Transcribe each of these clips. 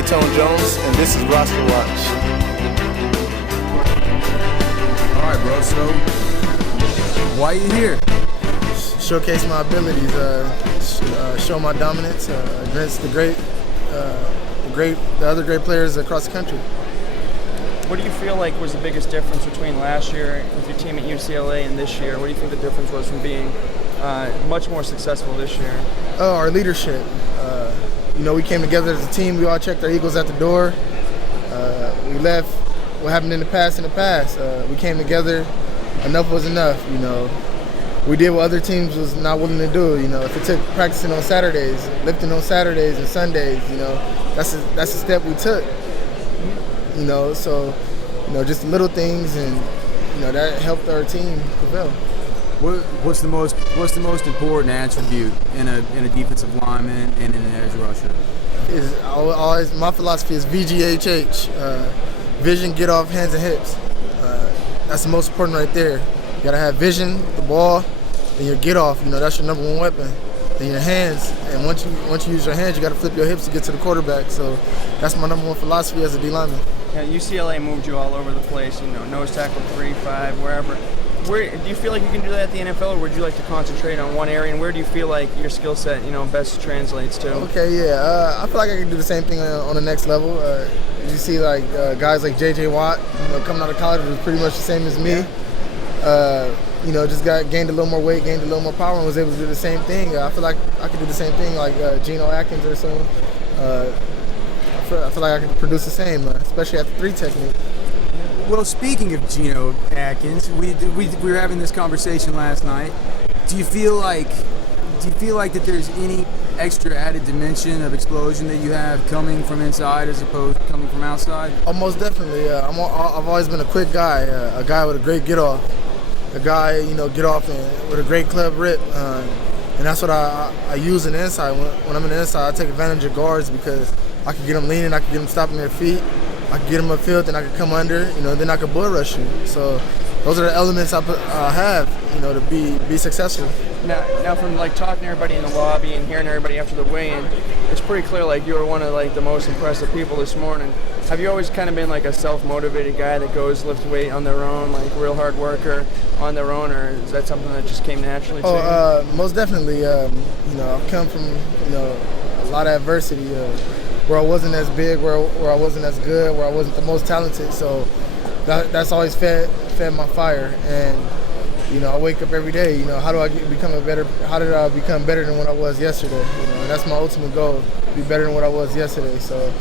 Datone Jones, and this is ProspectWatch. All right, bro. So, why are you here? Showcase my abilities, show my dominance against the other great players across the country. What do you feel like was the biggest difference between last year with your team at UCLA and this year? What do you think the difference was from being much more successful this year? Oh, our leadership. We came together as a team. We all checked our egos at the door. We left what happened in the past. We came together. Enough was enough. We did what other teams was not willing to do. If it took practicing on Saturdays, lifting on Saturdays and Sundays, that's a step we took. Just little things, and that helped our team prevail. What's the most important attribute in a defensive lineman and in an edge rusher? My philosophy is VGHH, vision, get off, hands and hips. That's the most important right there. You gotta have vision, the ball, and your get off. That's your number one weapon. Then your hands, and once you use your hands, you gotta flip your hips to get to the quarterback. So that's my number one philosophy as a D lineman. Yeah, UCLA moved you all over the place. Nose tackle 3, 5, wherever. Where do you feel like you can do that at the NFL, or would you like to concentrate on one area? And where do you feel like your skill set, best translates to? Okay, yeah. I feel like I can do the same thing on the next level. You see, guys like J.J. Watt, coming out of college was pretty much the same as me. Just gained a little more weight, gained a little more power, and was able to do the same thing. I feel like I could do the same thing, like Geno Atkins or something. I feel like I can produce the same, especially at the 3 technique. Well, speaking of Geno Atkins, we were having this conversation last night. Do you feel like that there's any extra added dimension of explosion that you have coming from inside as opposed to coming from outside? Oh, most definitely. I've always been a quick guy, a guy with a great get off, a guy get off with a great club rip, and that's what I use in the inside. When I'm in the inside, I take advantage of guards because I can get them leaning, I can get them stopping their feet. I can get them upfield, then I can come under, then I can bull rush you. So those are the elements I have, to be successful. Now from talking to everybody in the lobby and hearing everybody after the weigh-in, it's pretty clear you were one of the most impressive people this morning. Have you always kind of been a self-motivated guy that goes lift weight on their own, real hard worker on their own, or is that something that just came naturally to you? Most definitely. I've come from a lot of adversity. Where I wasn't as big, where I wasn't as good, where I wasn't the most talented. So that's always fed my fire. And I wake up every day. How did I become better than what I was yesterday? And that's my ultimate goal: be better than what I was yesterday. So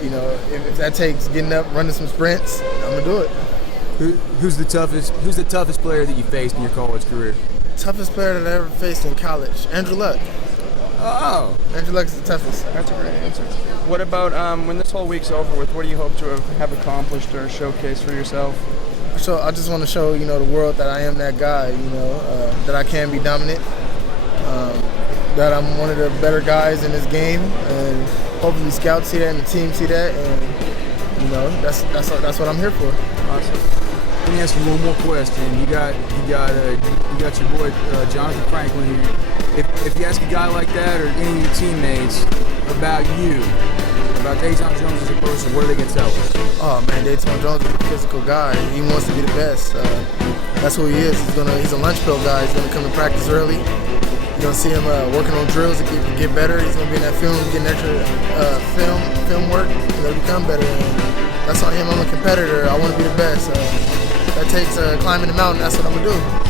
if that takes getting up, running some sprints, I'm gonna do it. Who's the toughest player that you faced in your college career? Toughest player that I ever faced in college, Andrew Luck. Oh. Andrew Luck is the toughest. That's a great answer. What about when this whole week's over with, what do you hope to have accomplished or showcased for yourself? So I just want to show, the world that I am that guy, that I can be dominant, that I'm one of the better guys in this game, and hopefully scouts see that and the team see that, and, that's what I'm here for. Awesome. Let me ask you one more question. You got your boy Jonathan Franklin here. If you ask a guy like that or any of your teammates about you, about Datone Jones as a person, what are they gonna tell us? Oh man, Datone Jones is a physical guy. He wants to be the best. That's who he is. He's a lunch pill guy. He's gonna come to practice early. You're gonna see him working on drills to get better. He's gonna be in that film, getting extra film work, to become better. And that's on him. I'm a competitor. I want to be the best. That takes climbing the mountain. That's what I'm gonna do.